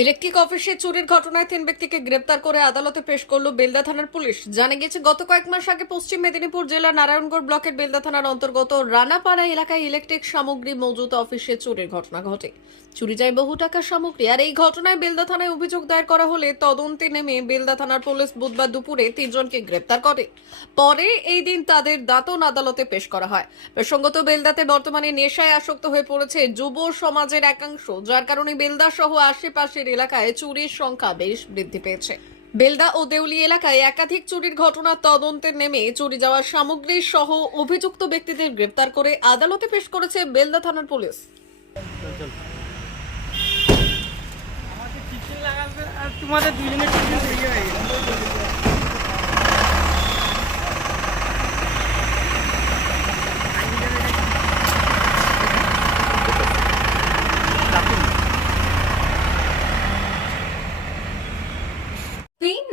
Electric অফিসে চুরির ঘটনায় তিন ব্যক্তিকে গ্রেপ্তার করে আদালতে পেশ করল বেলদা থানার পুলিশ। জানা গেছে গত কয়েক মাস আগে পশ্চিম মেদিনীপুর জেলার নারায়ণগড় ব্লকের বেলদা থানার অন্তর্গত রানাপাড়া এলাকায় ইলেকট্রিক সামগ্রী মজুত অফিসে চুরির ঘটনা ঘটে। চুরি যায় বহু টাকার সামগ্রী। আর এই ঘটনায় বেলদা থানায় অভিযোগ দায়ের করা হলে তদন্তে নেমে বেলদা থানার পুলিশ বুধবার দুপুরে তিনজনকে গ্রেপ্তার করে। পরে এই দিন তাদের দাঁতন আদালতে পেশ করা হয়। প্রসঙ্গত, বেলদাতে বর্তমানে নেশায় আসক্ত হয়ে পড়েছে যুব সমাজের একাংশ, যার কারণে বেলদা সহ আশেপাশের এলাকায় চুরির সংখ্যা বেশ বৃদ্ধি পেয়েছে। বেলদা ও দেউলি এলাকায় একাধিক চুরির ঘটনা তদন্তে নেমে চুরি যাওয়া সামগ্রী সহ অভিযুক্ত ব্যক্তিদের গ্রেপ্তার করে আদালতে পেশ করেছে বেলদা থানার পুলিশ। তোমাদের দুজনের টিফিন রেডি হয়ে গেছে তিন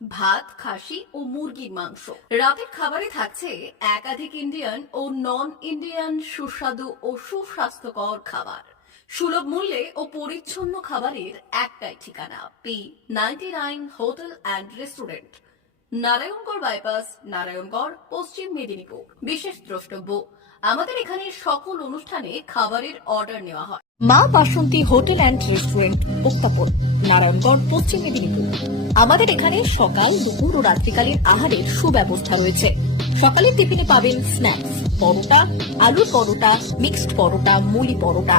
ভাত, খাসি ও মুরগির মাংস। রাতের খাবারে থাকছে একাধিক ইন্ডিয়ান ও নন ইন্ডিয়ান সুস্বাদু ও সুস্বাস্থ্যকর খাবার। সুলভ মূল্যে ও পরিচ্ছন্ন খাবারের একটাই ঠিকানা P ninety nine hotel and restaurant Narayangarh bypass Narayangarh, Paschim Medinipur. বিশেষ দ্রষ্টব্য, আমাদের এখানে সকল অনুষ্ঠানে খাবারের অর্ডার নেওয়া হয়। Maa Basanti hotel and restaurant উত্তাপন, Narayangarh, Paschim Medinipur. আমাদের এখানে সকাল, দুপুর ও রাত্রিকালীন আহারের সুব্যবস্থা রয়েছে। সকালের টিফিনে পাবেন স্ন্যাক্স পরোটা, আলুর পরোটা মিক্সড পরোটা, মুলি পরোটা।